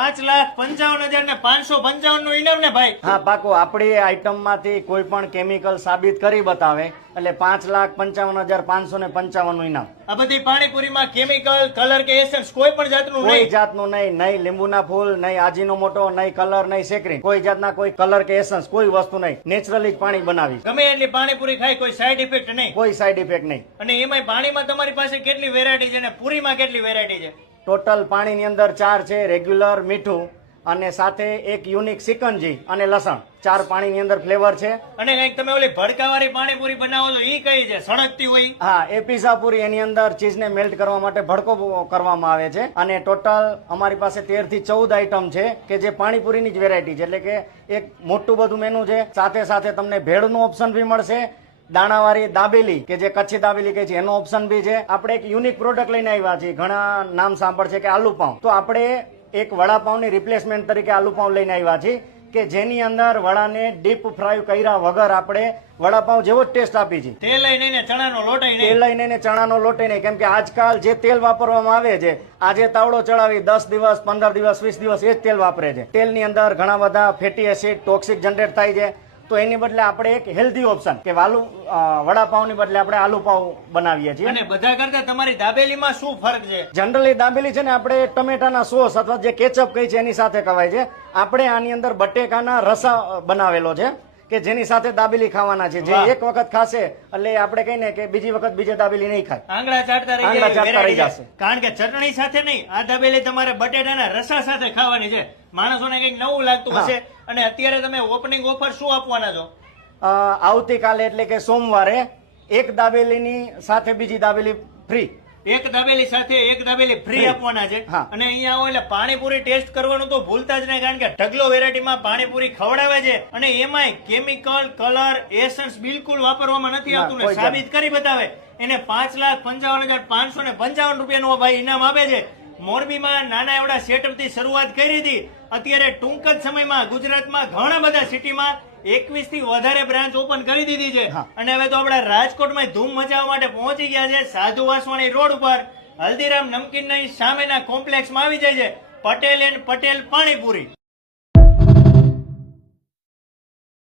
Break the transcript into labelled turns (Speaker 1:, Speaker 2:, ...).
Speaker 1: પાંચ લાખ પંચાવન હજાર ને પાંચસો પંચાવનનું ઇનામ ને ભાઈ?
Speaker 2: હા પાકો આપણી આઈટમમાંથી કોઈ પણ કેમિકલ સાબિત કરી બતાવે એટલે પાંચ લાખ પંચાવન હજાર પાંચસો ને પંચાવનનું ઇનામ.
Speaker 1: આ બધી પાણીપુરીમાં કેમિકલ કલર કે એસેન્સ કોઈ પણ જાતનું
Speaker 2: કોઈ
Speaker 1: નહીં.
Speaker 2: જાતનું નહીં નહીં લીંબુના ફૂલ નહીં આજીનો મોટો નહીં કલર નહીં સેકરી. કોઈ જાતના કોઈ કલર કે એસન્સ કોઈ વસ્તુ નહીં. નેચરલી જ પાણી બનાવી.
Speaker 1: ગમે એટલી પાણીપુરી ખાય કોઈ સાઈડ ઇફેક્ટ નહીં.
Speaker 2: કોઈ સાઈડ ઇફેક્ટ નહીં.
Speaker 1: અને એમાંય પાણીમાં તમારી પાસે કેટલી વેરાયટી છે અને પૂરીમાં કેટલી વેરાયટી છે?
Speaker 2: ટોટલ પાણીની અંદર ચાર છે રેગ્યુલર મીઠું અને સાથે એક યુનિક સિકનજી અને લસણ. ચાર પાણીની અંદર ફ્લેવર છે.
Speaker 1: અને કંઈક તમે ઓલી ભડકાવાળી પાણીપુરી બનાવો છો ઈ કઈ છે? સળગતી હોય.
Speaker 2: હા એ પીઝા પૂરી એની અંદર ચીઝને મેલ્ટ કરવા માટે ભડકો કરવામાં આવે છે. અને ટોટલ અમારી પાસે તેરથી ચૌદ આઈટમ છે કે જે પાણીપુરીની જ વેરાયટી છે. એટલે કે એક મોટું બધું મેનુ છે. સાથે સાથે તમને ભેળનું ઓપ્શન બી મળશે દાણાવાળી દાબેલી કે જે કચ્છી દાબેલી કહે છે એનો ઓપ્શન બી છે. આપણે એક યુનિક પ્રોડક્ટ લઈને આવ્યા છીએ. ઘણા નામ સાંભળશે કે આલુ પાઉં. તો આપણે એક વડાપાઉંની રિપ્લેસમેન્ટ તરીકે આલુ પાઉં લઈને આવ્યા છીએ કે જેની અંદર વડાને ડીપ ફ્રાય કર્યા વગર આપણે વડાપાઉં જેવો જ ટેસ્ટ આપી છીએ
Speaker 1: તેલ લઈને ચણાનો લોટ
Speaker 2: તેલ લઈને ચણાનો લોટ નહીં કેમ કે આજકાલ જે તેલ વાપરવામાં આવે છે આજે તાવડો ચડાવી દસ દિવસ પંદર દિવસ વીસ દિવસ એ જ તેલ વાપરે છે. તેલની અંદર ઘણા બધા ફેટી એસિડ ટોક્સિક જનરેટ થાય છે. તો એની બદલે આપણે એક હેલ્ધી ઓપ્શન કે વાલુ વડાપાઉ ની બદલે આપણે આલુ પાઉં બનાવીએ છીએ.
Speaker 1: અને બધા કરતા તમારી દાબેલીમાં શું ફરક છે?
Speaker 2: જનરલી દાબેલી છે ને આપણે ટમેટાના સોસ અથવા જે કેચઅપ કહી છે એની સાથે કવાય છે. આપણે આની અંદર બટેકાના રસા બનાવેલો છે. કે જેની સાથે દાબેલી ખાવાના છે. જે એક વખત ખાશે એટલે આપણે કહીને કે બીજી વખત બીજે દાબેલી નહીં ખાય.
Speaker 1: આંગળા ચાટતા રહી
Speaker 2: આંગળા ચાટતા રહી જશે.
Speaker 1: કારણ કે ચટણી સાથે નહીં આ દાબેલી તમારે બટેટાના રસા સાથે ખાવાની છે. માણસોને કંઈક નવું લાગતું હશે અને અત્યારે તમે ઓપનિંગ ઓફર શું આપવાના છો?
Speaker 2: આવતીકાલે એટલે કે સોમવારે એક દાબેલીની સાથે બીજી દાબેલી ફ્રી
Speaker 1: એક દાબેલી સાથે એક દાબેલી ફ્રી આપવાના છે. અને અહીંયા આવો એટલે પાણીપુરી ટેસ્ટ કરવાનું તો ભૂલતા જ નહીં કારણ કે ઢગલો વેરાયટીમાં પાણીપુરી ખવડાવે છે. અને એમાંય કેમિકલ કલર એસન્સ બિલકુલ વાપરવામાં નથી આવતું ને સાબિત કરી બતાવે. એને પાંચ લાખ પંચાવન હજાર પાંચસો ને પંચાવન રૂપિયાનું ભાઈ ઇનામ આપે છે. મોરબીમાં નાના એવડા સેટઅપથી શરૂઆત કરી હતી. અત્યારે ટૂંક જ સમયમાં ગુજરાતમાં ઘણા બધા સિટીમાં એકવીસથી વધારે બ્રાન્ચ ઓપન કરી દીધી છે. અને હવે તો આપણા રાજકોટમાં ધૂમ મચાવવા માટે પહોંચી ગયા છે સાધુ વાસવાણી રોડ ઉપર. હલ્દીરામ નમકીન સામેના કોમ્પ્લેક્સમાં આવી જાય છે. પટેલ એન્ડ પટેલ પાણીપુરી.